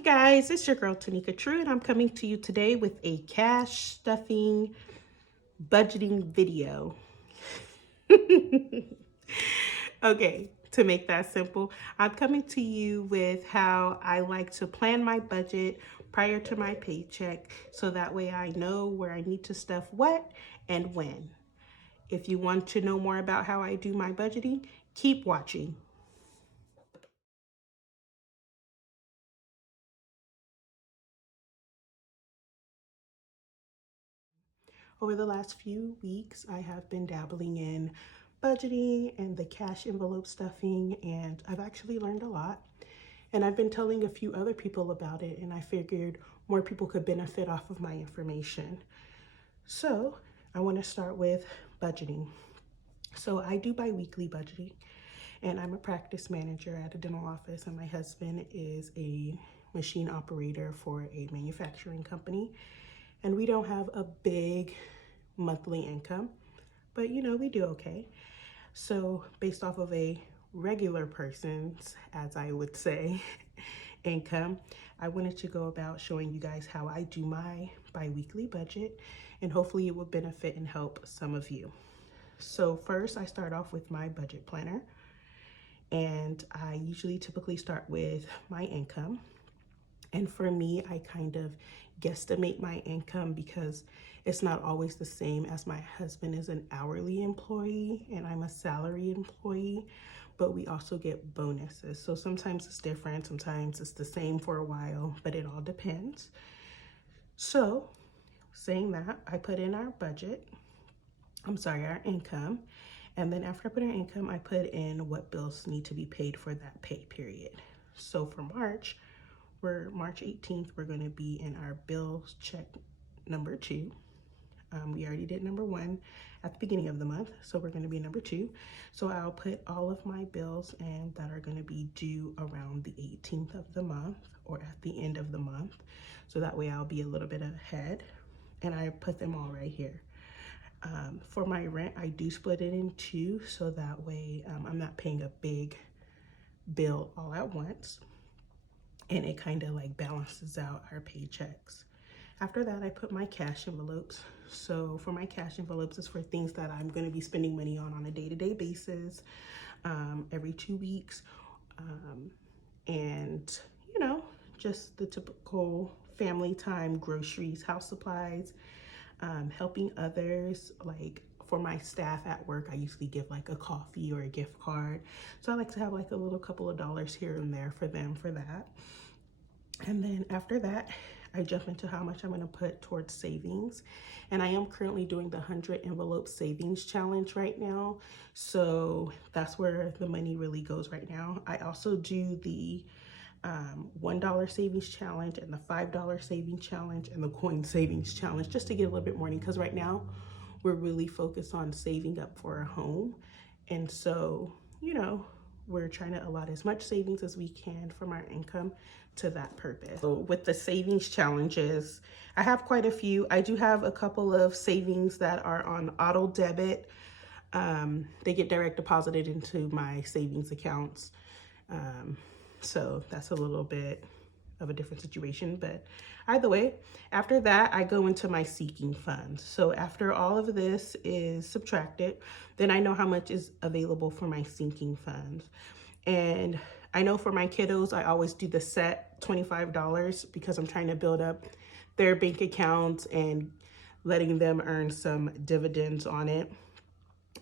Hey guys, it's your girl Tanika True, and I'm coming to you today with a cash stuffing budgeting video. Okay, to make that simple, I'm coming to you with how I like to plan my budget prior to my paycheck so that way I know where I need to stuff what and when. If you want to know more about how I do my budgeting, keep watching. Over the last few weeks, I have been dabbling in budgeting and the cash envelope stuffing, and I've actually learned a lot. And I've been telling a few other people about it, and I figured more people could benefit off of my information. So I want to start with budgeting. So I do bi-weekly budgeting, and I'm a practice manager at a dental office, and my husband is a machine operator for a manufacturing company. And we don't have a big monthly income, but we do okay. So based off of a regular person's, as I would say, income, I wanted to go about showing you guys how I do my bi-weekly budget, and hopefully it will benefit and help some of you. So first I start off with my budget planner, and I usually typically start with my income. And for me, I kind of guesstimate my income because it's not always the same, as my husband is an hourly employee and I'm a salary employee, but we also get bonuses. So sometimes it's different, sometimes it's the same for a while, but it all depends. So saying that, I put in our budget, our income. And then after I put our income, I put in what bills need to be paid for that pay period. So for March, March 18th, we're going to be in our bills check number 2. We already did number 1 at the beginning of the month, so we're going to be number 2. So I'll put all of my bills in that are going to be due around the 18th of the month or at the end of the month. So that way I'll be a little bit ahead, and I put them all right here. For my rent, I do split it in 2, so that way I'm not paying a big bill all at once, and it kind of like balances out our paychecks. After that, I put my cash envelopes. So for my cash envelopes, it's for things that I'm going to be spending money on a day-to-day basis, every 2 weeks, and just the typical family time, groceries, house supplies, helping others. Like for my staff at work, I usually give like a coffee or a gift card. So I like to have like a little couple of dollars here and there for them for that. And then after that, I jump into how much I'm going to put towards savings. And I am currently doing the 100 envelope savings challenge right now. So that's where the money really goes right now. I also do the $1 savings challenge and the $5 savings challenge and the coin savings challenge, just to get a little bit more, because right now we're really focused on saving up for a home. And so, we're trying to allot as much savings as we can from our income to that purpose. So with the savings challenges, I have quite a few. I do have a couple of savings that are on auto debit. They get direct deposited into my savings accounts. So that's a little bit of a different situation, but either way, after that, I go into my seeking funds. So after all of this is subtracted, then I know how much is available for my sinking funds. And I know for my kiddos, I always do the set $25 because I'm trying to build up their bank accounts and letting them earn some dividends on it.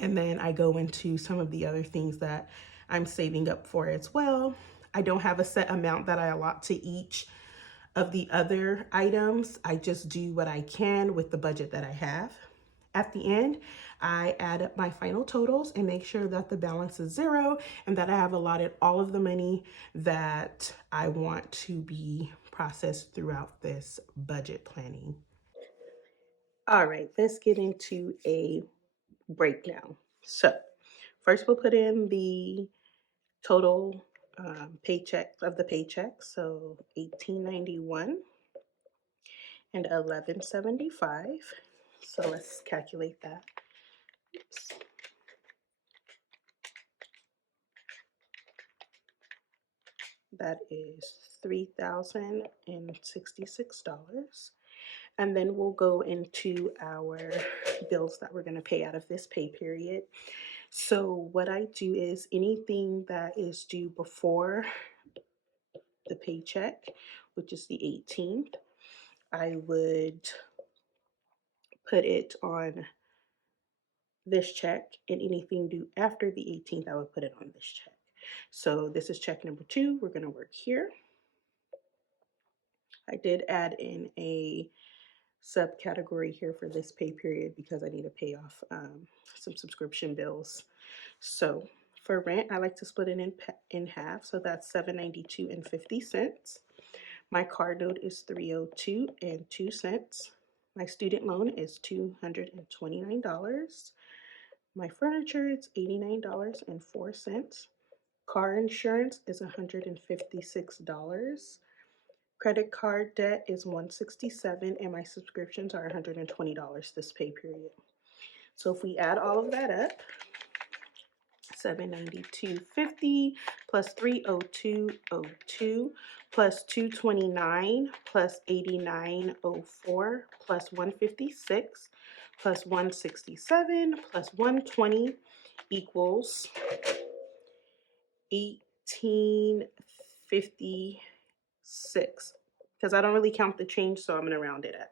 And then I go into some of the other things that I'm saving up for as well. I don't have a set amount that I allot to each of the other items. I just do what I can with the budget that I have. At the end, I add up my final totals and make sure that the balance is 0 and that I have allotted all of the money that I want to be processed throughout this budget planning. All right, let's get into a breakdown. So first we'll put in the total paycheck of the paycheck. So 1891 and 1175. So let's calculate that. Oops. That is $3,066. And then we'll go into our bills that we're going to pay out of this pay period. So what I do is anything that is due before the paycheck, which is the 18th, I would put it on this check, and anything due after the 18th, I would put it on this check. So this is check number 2. We're going to work here. I did add in a subcategory here for this pay period because I need to pay off some subscription bills. So for rent, I like to split it in half. So that's $7.92.50. My car note is $302.02. My student loan is $229. My furniture is $89.04. Car insurance is $156. Credit card debt is $167, and my subscriptions are $120 this pay period. So if we add all of that up, $792.50 plus $302.02 plus $229 plus $89.04 plus $156 plus $167 plus $120 equals $18.56, because I don't really count the change, so I'm going to round it up.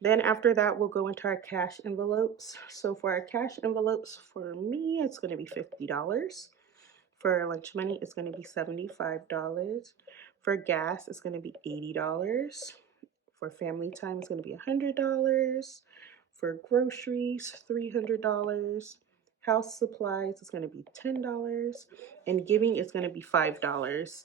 Then after that, we'll go into our cash envelopes. So for our cash envelopes, for me, it's going to be $50. For lunch money, it's going to be $75. For gas, it's going to be $80. For family time, it's going to be $100. For groceries, $300. House supplies is going to be $10. And giving is going to be $5.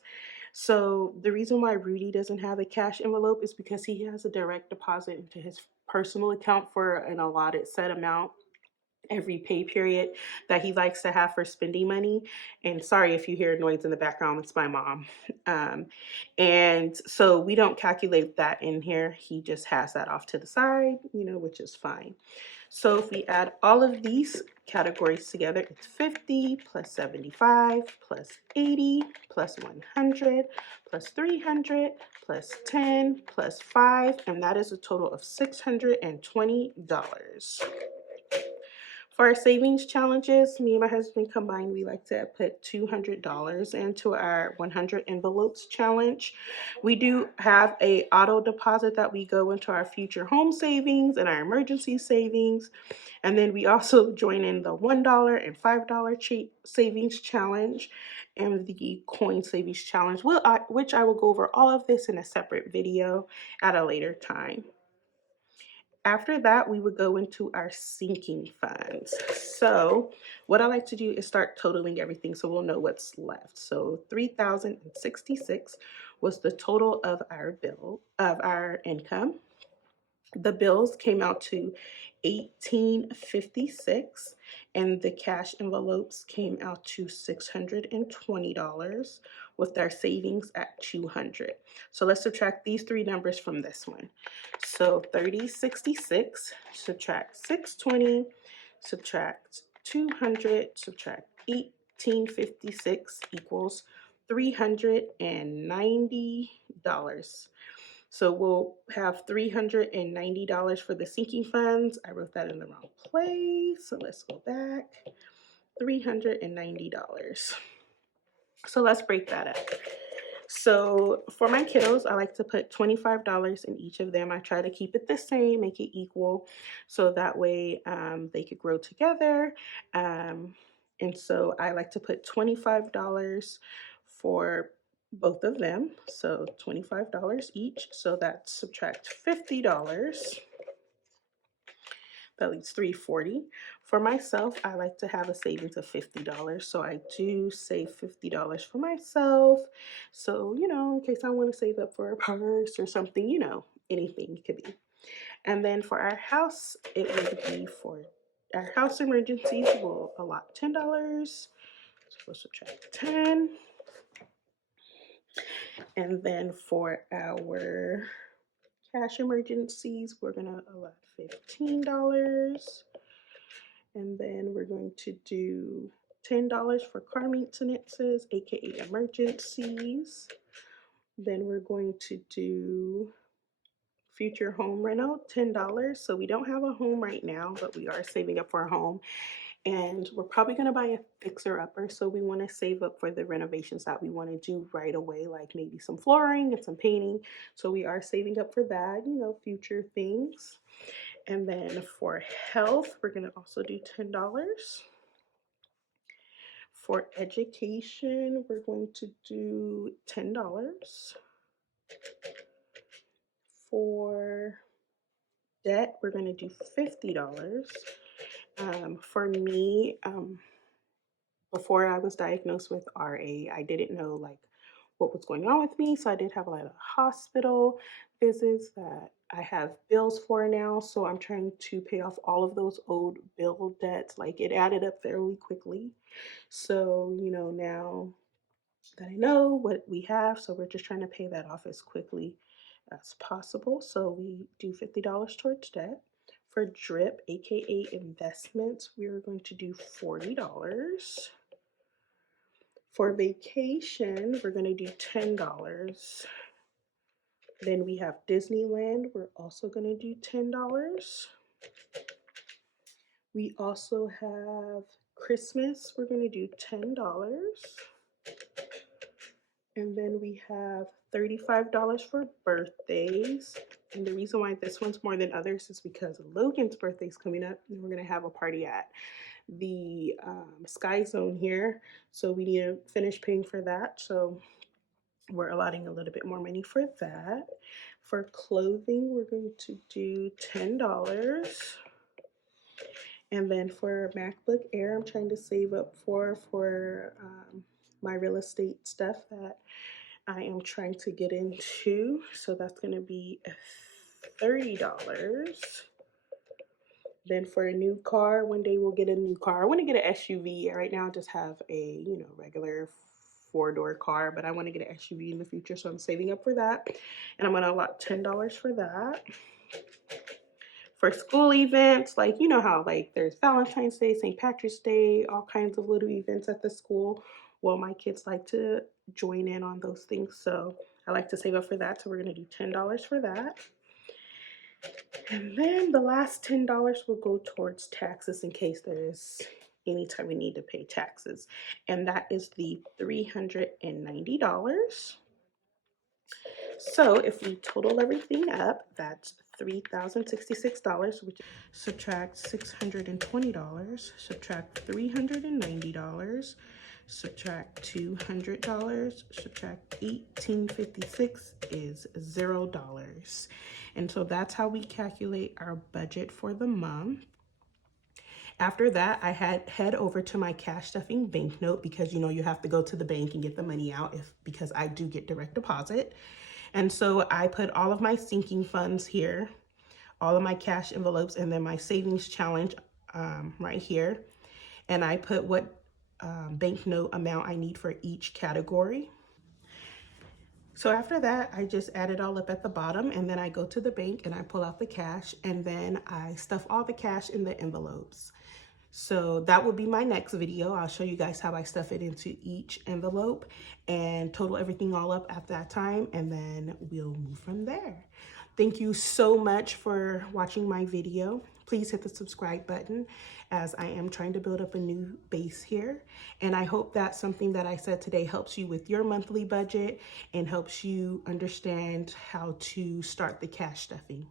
So the reason why Rudy doesn't have a cash envelope is because he has a direct deposit into his personal account for an allotted set amount every pay period that he likes to have for spending money. And sorry if you hear noise in the background, it's my mom. And so we don't calculate that in here. He just has that off to the side, which is fine. So if we add all of these categories together, it's 50 plus 75 plus 80 plus 100 plus 300 plus 10 plus 5, and that is a total of $620. For our savings challenges, me and my husband combined, we like to put $200 into our 100 envelopes challenge. We do have a auto deposit that we go into our future home savings and our emergency savings. And then we also join in the $1 and $5 savings challenge and the coin savings challenge, which I will go over all of this in a separate video at a later time. After that, we would go into our sinking funds. So what I like to do is start totaling everything so we'll know what's left. So $3,066 was the total of our income. The bills came out to $18.56, and the cash envelopes came out to $620 with our savings at $200. So let's subtract these three numbers from this one. So $30.66 subtract $620 subtract $200 subtract $18.56 equals $390. So we'll have $390 for the sinking funds. I wrote that in the wrong place, so let's go back. $390. So let's break that up. So for my kiddos, I like to put $25 in each of them. I try to keep it the same, make it equal, so that way they could grow together. And so I like to put $25 for both of them, so $25 each. So that subtract $50. That leaves $340. For myself, I like to have a savings of $50. So I do save $50 for myself. So, in case I want to save up for a purse or something, anything it could be. And then for our house, it would be for our house emergencies, we'll allot $10. So we'll subtract 10. And then for our cash emergencies, we're going to allot $15. And then we're going to do $10 for car maintenances, aka emergencies. Then we're going to do future home rental, $10. So we don't have a home right now, but we are saving up for a home. And we're probably going to buy a fixer upper. So we want to save up for the renovations that we want to do right away, like maybe some flooring and some painting. So we are saving up for that, you know, future things. And then for health, we're going to also do $10. For education, we're going to do $10. For debt, we're going to do $50. For me, before I was diagnosed with RA, I didn't know like what was going on with me. So I did have a lot of hospital visits that I have bills for now. So I'm trying to pay off all of those old bill debts. Like it added up fairly quickly. So, you know, now that I know what we have, so we're just trying to pay that off as quickly as possible. So we do $50 towards debt. For drip, aka investments, we are going to do $40. For vacation, we're going to do $10. Then we have Disneyland, we're also going to do $10. We also have Christmas, we're going to do $10. And then we have $35 for birthdays. And the reason why this one's more than others is because Logan's birthday is coming up and we're going to have a party at the Sky Zone here. So we need to finish paying for that. So we're allotting a little bit more money for that. For clothing, we're going to do $10. And then for MacBook Air, I'm trying to save up for my real estate stuff that I am trying to get into. So that's going to be $30. Then for a new car, one day we'll get a new car. I want to get an SUV. Right now I just have a, you know, regular four-door car, but I want to get an SUV in the future. So I'm saving up for that. And I'm going to allot $10 for that. For school events, like, you know how like there's Valentine's Day, St. Patrick's Day, all kinds of little events at the school. Well, my kids like to join in on those things. So I like to save up for that. So we're going to do $10 for that. And then the last $10 will go towards taxes in case there's any time we need to pay taxes. And that is the $390. So if we total everything up, that's $3,066, which subtract $620, subtract $390, subtract $200, subtract $1,856 is $0. And so that's how we calculate our budget for the month. After that, I had head over to my cash stuffing banknote because, you know, you have to go to the bank and get the money out because I do get direct deposit. And so I put all of my sinking funds here, all of my cash envelopes, and then my savings challenge right here. And I put what banknote amount I need for each category. So after that, I just add it all up at the bottom, and then I go to the bank and I pull out the cash, and then I stuff all the cash in the envelopes. So that will be my next video. I'll show you guys how I stuff it into each envelope and total everything all up at that time, and then we'll move from there. Thank you so much for watching my video. Please hit the subscribe button as I am trying to build up a new base here. And I hope that something that I said today helps you with your monthly budget and helps you understand how to start the cash stuffing.